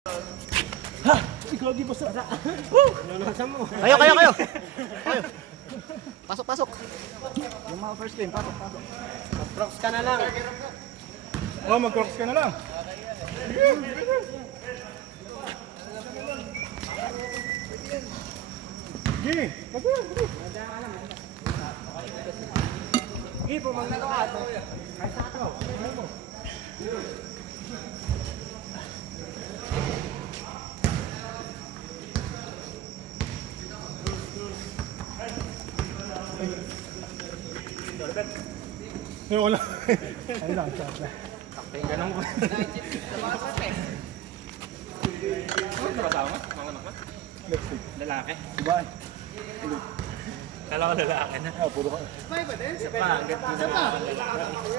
Ha! Ikaw di basta. Kayo. Kayo. Pasok. Yung mga first game, pasok. Crocs ka na lang. Oh, mag-crocs ka na lang. Sige. Sige, pumangna ka ato. Ay, sa ato. Wala. Ayun lang, shot na. Takpeng ganun ko. Ano ka ba mga anak ka? Lalaki? Diba? Kala ko lalaki na. Puro ka. May ba din? Isa pa.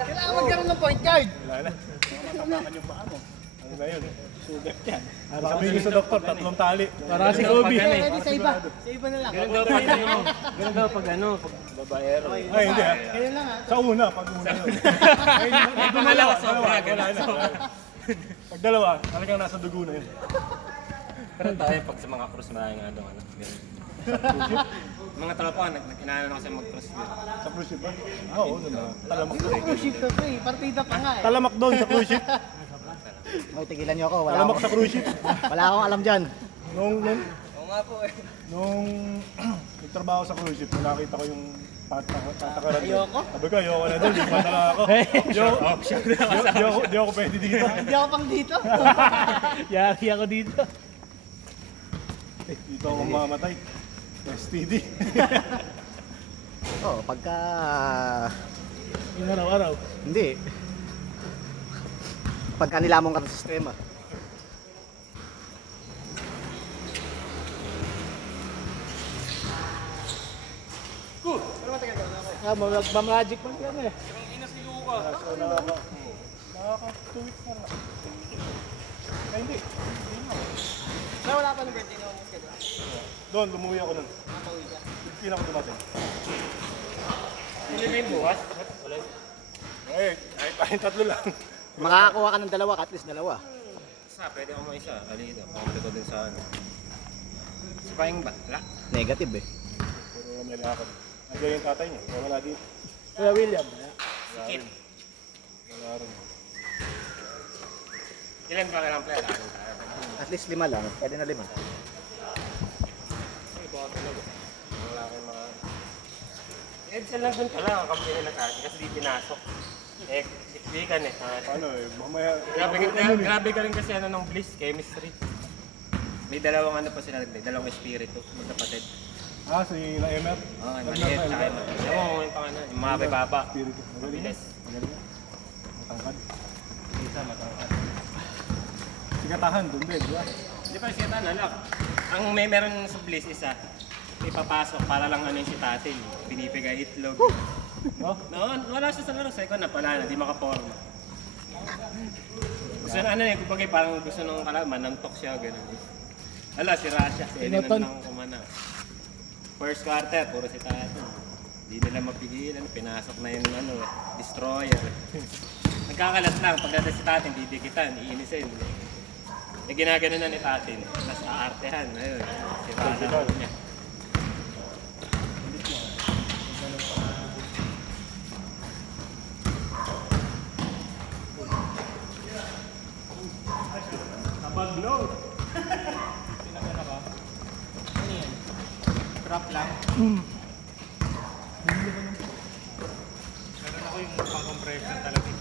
Kailangan magkaroon ng point guard. Wala na. Kasamakan yung paa mo. Ano ba yun? Sugat yan. Sabihin ko sa doktor, 3 tali. Para si Kobe. Pwede sa iba. Sa iba na lang. Ganun daw pag pag babaero. Ay, hindi ha. Ganyan lang ha. Sa una, pag una yun. Pag dalawa, Pag dalawa, talagang nasa dugo na yun. Pero tayo pag sa mga cruise marami nga doon. Mga tropa, inaano na kasi mag-cruise doon. Sa cruise ship ba? Oo, doon na. Talamak doon. Cruise ship na po eh. Partida pa nga eh. Talamak doon sa cruise ship. May tigilan niyo ako. Talamak sa cruise ship. Wala akong alam dyan. Oo nga po eh. Nung nagtrabaho sa cruise ship, nakita ko yung tatakaran. Ayoko? Sabi ko, ayoko na doon. Di ba talaga ako? Di ako pwede dito. Hindi ako pang dito. Yari ako dito. Dito ako mamatay. STD. Pagka... Yung araw-araw. Hindi. Pagka nilamong ka sa sistema. Good! Pero matagal ka na ako. Mag-magic man yan eh. Ang ina si Luka. Nakaka 2 weeks na lang. Ay, hindi. Na wala pa ng birthday na mo schedule. Doon, lumuwi ako doon. Nakauwi ka. 15 ako dumating. Hindi na yung bukas? Wala. Eh, kahit 3 lang. Makakakuha ka ng dalawa, at least dalawa. Pwede ako mo isa. Alito. Pumunta ko din sa ano. Sa paing ba? Wala. Negative eh. Puro kami nagkakot. Nandiyan yung tatay niya. Wala dito. Kuya William. Sikip. Wala rin. Ilan ba kailang player? At least 5 lang. Pwede na 5. Ay, baka talaga. Wala kayong mga... Edsel lang dun pala. Kampi nila kasi di pinasok. Eh, sikbikan eh. Ano eh, mamaya... Grabe ka rin kasi ano ng Bliss, chemistry. May dalawang ano pa sila, may dalawang espiritu, magkapatid. Ah, si Naemer? Oo, maliit, tsaka yung... Alam mo yung pangalan, yung mga baba. Spiritu. Mabilis. Magaling. Matangkad. Isa, matangkad. Sigatahan, doon din, di ba? Hindi pa siya anak. Ang may meron sa Bliss isa, ipapasok para lang ano yung si tatin. Pinipigay itlog. No? No, wala siya sa laro. Second na pala na, di makaporma. Gusto na ano eh, kumbaga parang gusto nung kalaman, nantok siya, gano'n. Ala, si Rasha, si Elinan lang kumana. First quarter, puro si tatin. Hindi nila mapigilan, pinasok na yung ano, destroyer. Nagkakalat lang, pagdating si tatin, didikitan, iinisin. Eh, ginagano na ni tatin, tapos aartehan, ayun, si Rasha niya. Pag-load. Pinagana ka? Ano yan? Trap lang? Meron ako yung pang compression talaga.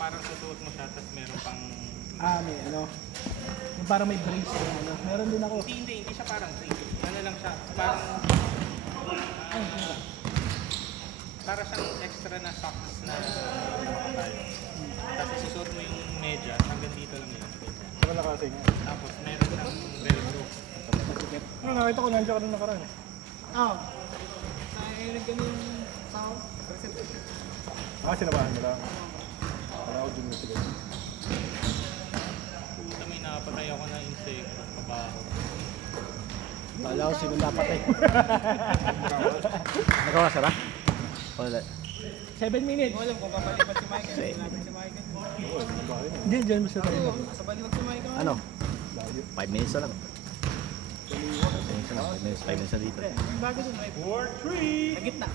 Parang susuot mo siya, tapos meron pang... May ano. Yung parang may brace na ano. Meron din ako. Hindi siya parang brace. Ano lang siya, parang... para siyang extra na socks na tayo. Tapos susuot mo yung media, hanggang dito lang yun. Wala kasi niya. Tapos meron siyang velcro. Ano, nakita ko nandiyan ka nung nakaraan. Oo. Ay, nagkano yung tao. Sinabahan nila. Wala ako dun na sila. Puta, may napatay ako na insect. Kabaho. Wala ko sino dapat eh. Nagawa sara? Wala. 7 minutes. Hindi ko alam kung papalipat si Michael. Sinabit si Michael. Hindi, dyan mo sa tayo. Sa baliwag si Michael. Ano? 5 minutes na lang. 5 minutes na dito. Yung bago dun, may 4-3. Sa gitna.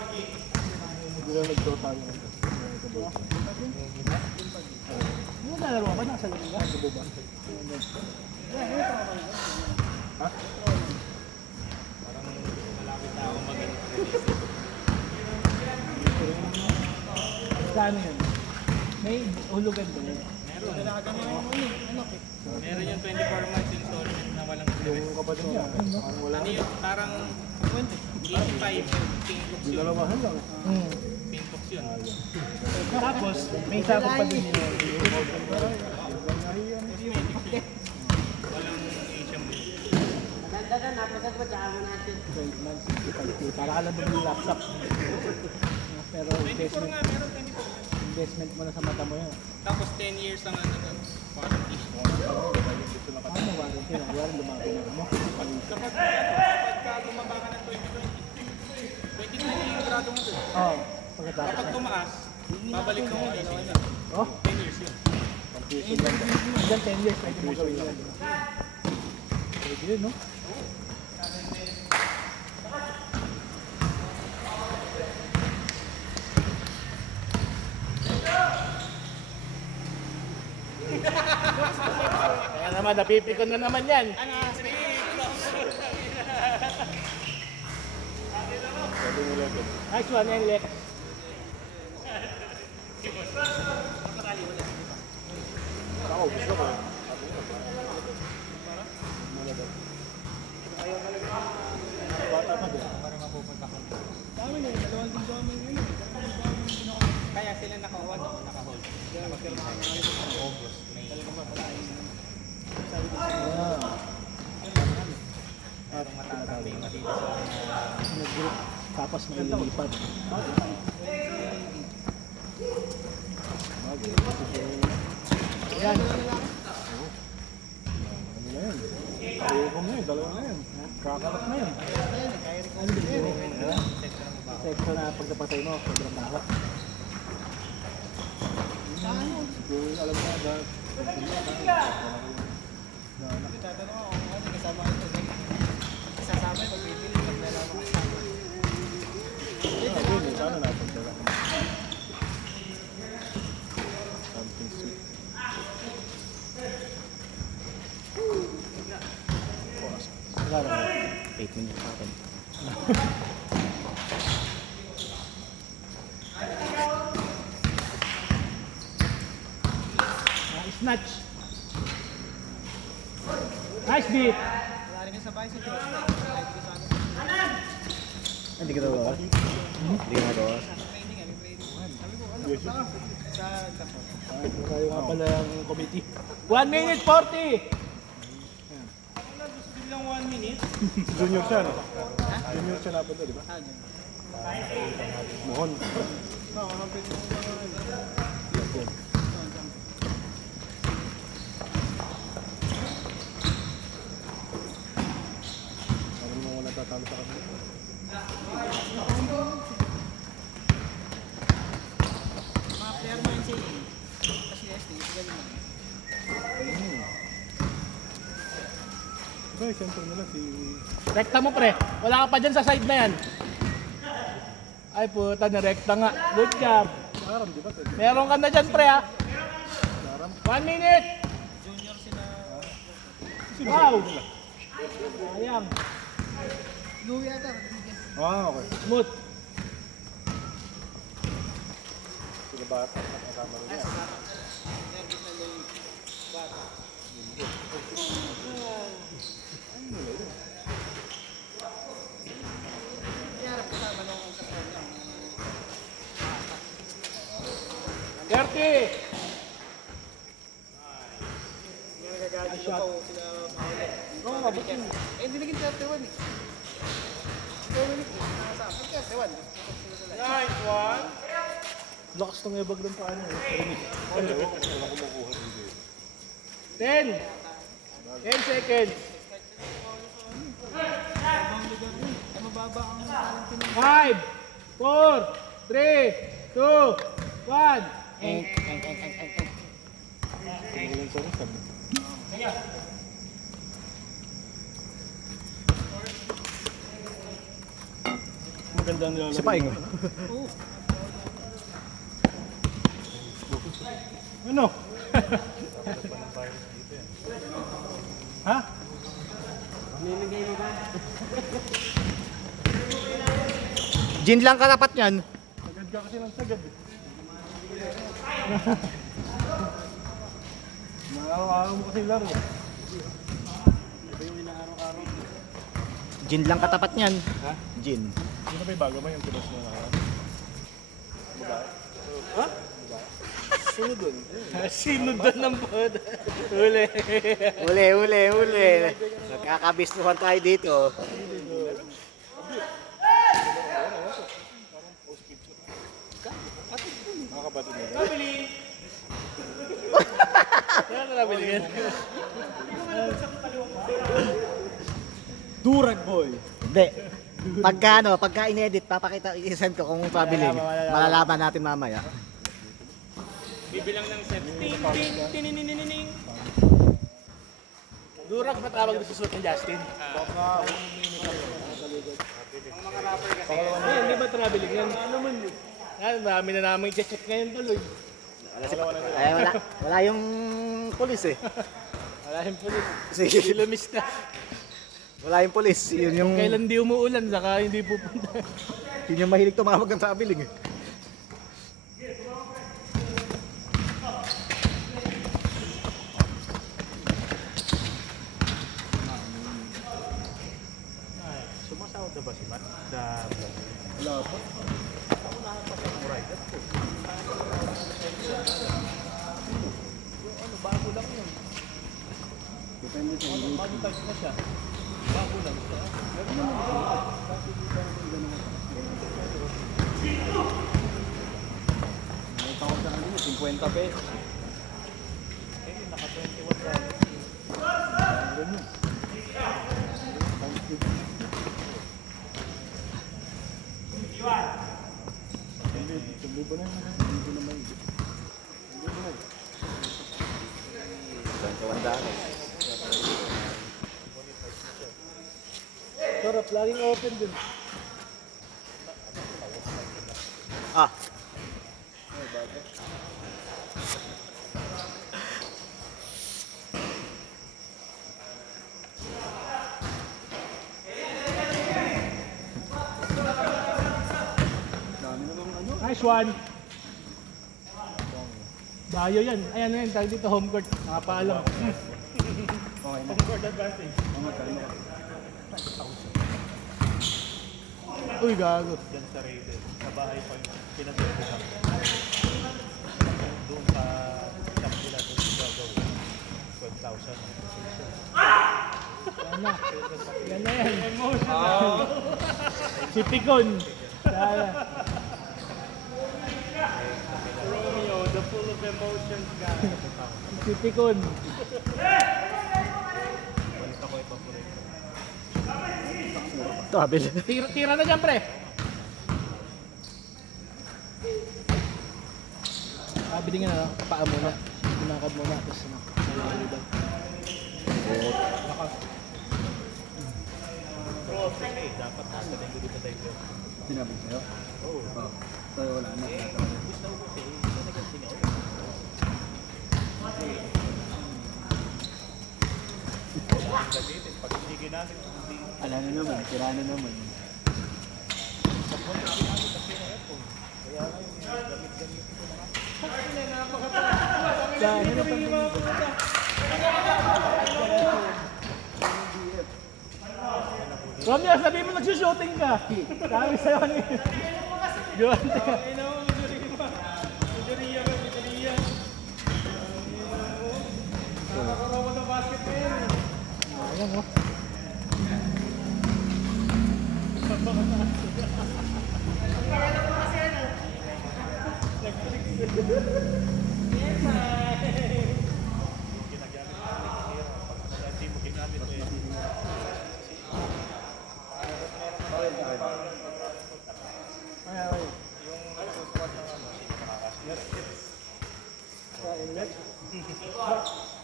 Hindi na nagtotal. Ano nalaro ako? Nasa loob ka? Parang malapit na ako maging Kano yun? May hulugan ba yun? meron yung 24 months installment na walang Yung kapatid niya, parang wala. ano yun, parang 85 pink books yun. Dalawahan lang. Pink books yun. Tapos, may sabi pa din yun. Walang Asian book. Para ka lang bumili laptop. Pero 24 nga, meron 24. investment mo na sa mata mo yun. Tapos 10 years ang ano nun, warranty. Ano warranty na? Wala lumago na mo. Kapag tumaba ka ng 2020, 2020 yung grado mo dun. Oo. Pagkatapos. Kapag tumaas, babalik mo ulit sa isa. Oh, 10 years yun. hanggang 10 years pwede mo gawin yan. Pwede yun, no? Kaya naman, napipikon na naman yan. Nice one, Enlek. Ako, gusto ko. Bata pa din. Para mapupunta ka. Dami na yun. Dalawang din kami yun. Kaya sila naka-hold. Nakapirma kami ng August, May. Parang matatambing matito sa Nag-group. Tapos may lilipat. Yan. Ano na yun? Ayokong na yun, dalawa na yun. Kakalat na yun. Ano din yun? Sekso na pagkapatay mo, sobrang baho. Siguro alam na dahil. Tatanong ako kung ano kasama ito. Kasasama yung magbibili pag nalaman kasama. Yun, sana napagdala. Something sweet. Sigaro. 8 minutes pa akin. Snatch. Nice beat. Wala rin sa bicycle. Lagi ko sa ano. Hindi ka nagawa? Hindi ka nagawa? Training, ano training. Sabi ko, ano, saan? Sa Dapot. Tayo nga pala ang committee. 1 minute 40. gusto bilang 1 minute. Junior siya, no? Junior siya napunta, di ba? Ah, dyan. Mohon. Makakamapin mo Ano mo wala tatalo sa kanila? mga player mo yun si kasi ST, galing mo. Diba, center nila si... Rekta mo pre. Wala ka pa dyan sa side na yan. Ay puta, nirekta nga. Good job. Aram, di ba? Meron ka na dyan pre ha. 1 minute. Junior sila. Wow. Sayang. Louie ata, Rodriguez. Ah, okay. Smooth. Sila bata, nakasama rin yan. Yan, kita Louie. Bata. Kaya harap kasama nung kasama lang. 30. Yung nagagalit pa sila Paolo. Oo, mabot yan. Eh, hindi naging 31 eh. Dominic, nakasama. Pagkas, Nice one. Lakas ng ebag ng paano eh. 10 seconds. 5, 4, 3, 2, 1. Maganda ang nilalaro. Si Paing. Ano? Ha? Gin lang katapat niyan. Sagad ka kasi ng sagad eh. Araw-araw mo kasi laro. Gin lang katapat niyan. Ha? Gin. Hindi na ba yung bago ba yung pinos mo na ako? Ha? Sino doon ng bod? Uli. Uli. Nagkakabistuhan tayo dito. Mga kapatid mo. Nabili. Kaya na nabili yan. Durag boy! Hindi. Pagka in-edit, papakita, i-send ko kung pabiling. Malalaman natin mamaya. Bibilang ng set. Ting, ting, tinininininining. Durag ba tawag na susunod ni Justin? Hindi ba traveling yan? Ano naman yun? Marami na namin i-check ngayon tuloy. Ay, wala yung polis eh. Wala yung polis. Sige. Ilumista. Wala yung polis. Yun yung, Kailan di umuulan, saka hindi pupunta. yun yung mahilig tumawag ng traveling eh. Sumasahod na ba si Matt sa vlog? Wala pa. Bago lang yun. Depende sa iyo. Bago type na siya. Bago lang siya. May tawag sa kanina, 50 pesos. Eh, naka 21 dollars. Ganyan. Tuloy ba na yun? Hindi na may. Sarap, laging open din. Ah. Nice one. Bayo yan. Ayan na yan, tawag dito home court. Nakapaalam. Okay na. Home court advantage. Mga kano. Uy, gago. Diyan sa Raiden. Sa bahay pa yung pinag-service ako. Doon pa shop nila doon sa gagawin. 12,000 ang position. Yan na. Yan na yan. Emotional. Si Picon. Yan. Romeo, the full of emotions guy. Si Picon. Balik ako ipaporito. Tabil. Tira na dyan, pre. Bili nga na, paa muna. Pinakad muna. Tapos ano, Dapat nasa linggo dito tayo. Sinabi sa'yo? Oo. So wala na. Pag hindi ginamit, hindi. Ala na naman, sira na naman. Romeo, sabihin mo nagsushooting ka. Sabi sa'yo kanina. Gawante ka. Ayan o.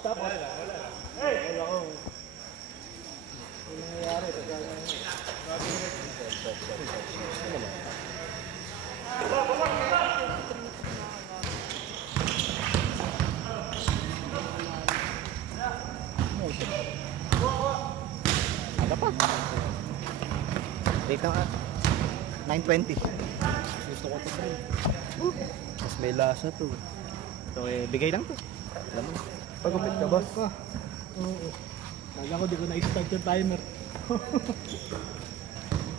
Tapos, wala ko. Ano nangyayari? Ano pa? Late na 9:20. Gusto ko to pre. Mas may lasa to. So, bigay lang to. Alam mo. Pagupit ka boss. Oo. Kala ko di ko na-start yung timer. 4-4-4!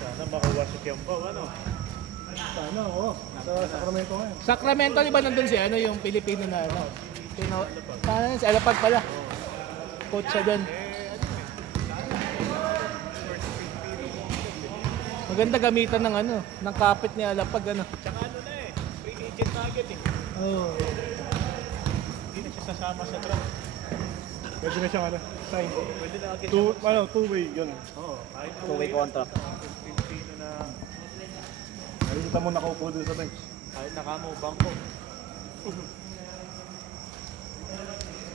Sana makuha si Kiambaw, ano? Sana, oo. Sa Sacramento ngayon. Sacramento, di ba nandun si ano, yung Pilipino na ano? Sana, si Alapag pala. Coach siya dun. Maganda gamitan ng ano, ng kapit ni Alapag ano. Tsaka ano na eh, free agent na agad eh. Oo. Hindi na siya sasama sa draft. Pwede na siyang ano, sign. Pwede na agad. Two-way, yun. Oo, kahit Two-way contract. Pilipino na Nakikita mo nakaupo doon sa bench. kahit nakamo bangko.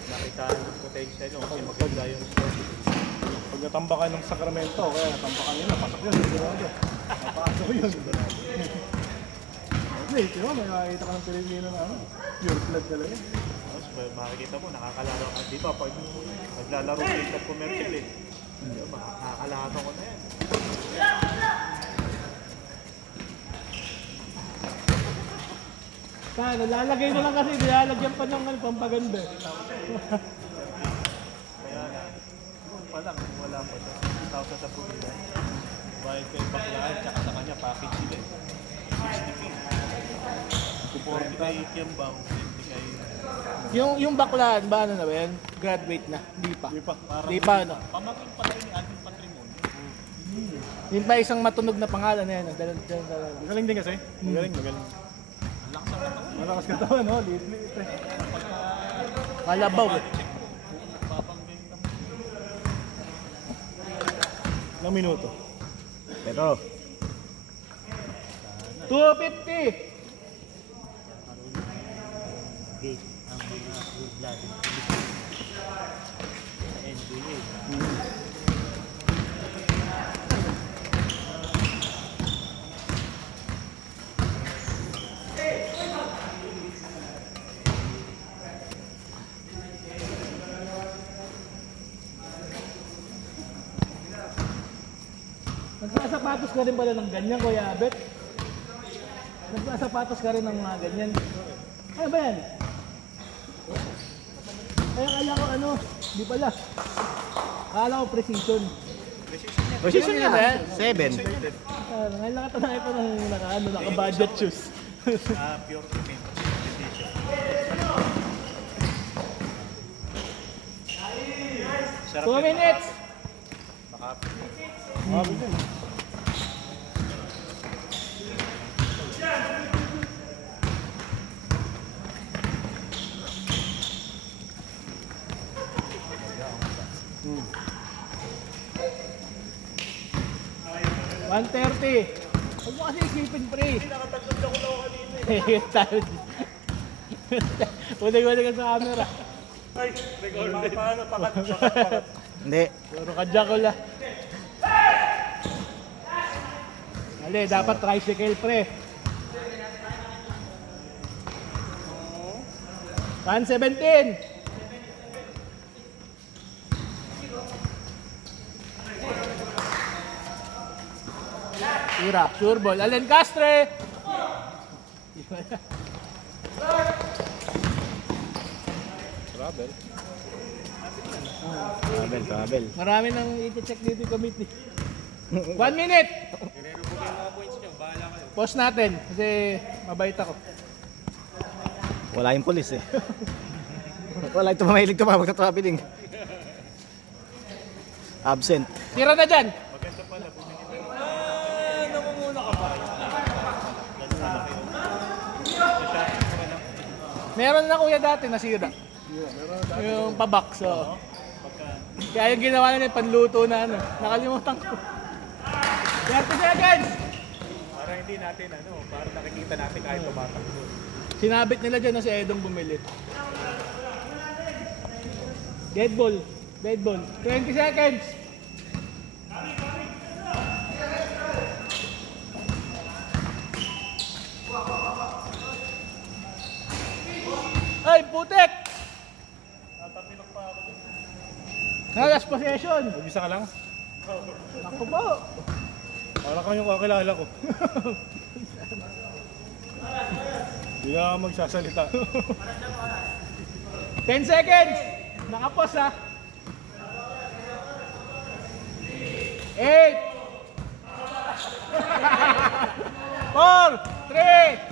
Nakita ng potential yun kasi maganda yung story. Pag natambakan ng Sacramento, kaya natambakan nila, pasok yun, sigurado. Napasok yun. Hindi, diba, may makikita ka ng Pilipino na ano, pure blood talaga. Tapos makikita mo, nakakalaro ka. Di ba, pag naglalaro kayo sa commercial eh. Di ba, nakakalaro ko na yan. Sana, lalagay na lang kasi, nilalagyan pa ng ano, pampaganda. Kaya na, noon pa lang, wala pa siya. Tawag sa pumila. Bayad kay Baklaan, tsaka sa kanya, package sila eh. 60K. 40 kay Kiambang, 50 kay... Yung baklaan ba, ano na ba yan? Graduate na? Hindi pa. Hindi pa. Hindi pa, ano? Pamangkin pa rin ni Alvin Patrimon. Yun pa isang matunog na pangalan na yan. Dalang. Magaling din kasi. Magaling. Malakas katawan, no? Liit-liit eh. Kalabaw eh. Nagpapanggay ng... Ilang minuto? Pero, 250! Gate ang mga good-blooded Pilipino sa NBA. Nagsasapatos ka rin pala ng ganyan, Kuya Abet? Nagsasapatos ka rin ng mga ganyan? Ano ba yan? Ay, akala ko ano, di pala. Akala ko precision. position niya na. 7. Ngayon lang ito na ito ng naka-budget shoes. Pure cement decision. Sarap 2 yun, minutes! Sabi din. Hmm. 130. Huwag mo kasi isipin, pre. Nakatatlong ako lang kanina Uling-uling ka sa camera. Ay, record na paano, pakat. Hindi. Puro ka Dracula. Dali, dapat tricycle, pre. 117. Tira, sure ball. Allen Castre. Travel. Marami nang i-check dito yung committee. 1 minute. Pause natin kasi mabait ako. Wala yung polis eh. Wala yung mahilig tumawag sa traveling. Absent. Tira na dyan. Meron na kuya dati nasira. Yung pabak. So. Kaya yung ginawa na panluto na ano. Nakalimutan ko. 30 seconds! Para hindi natin para nakikita natin kahit tumatakbo. Sinabit nila dyan na si Edong bumili. Dead ball. 20 seconds. Ay, putek! Last possession. Mag-isa ka lang? Ako po. Para kang yung kakilala ko. Hindi na ako magsasalita. 10 seconds. Nakapos ha. 8 4 3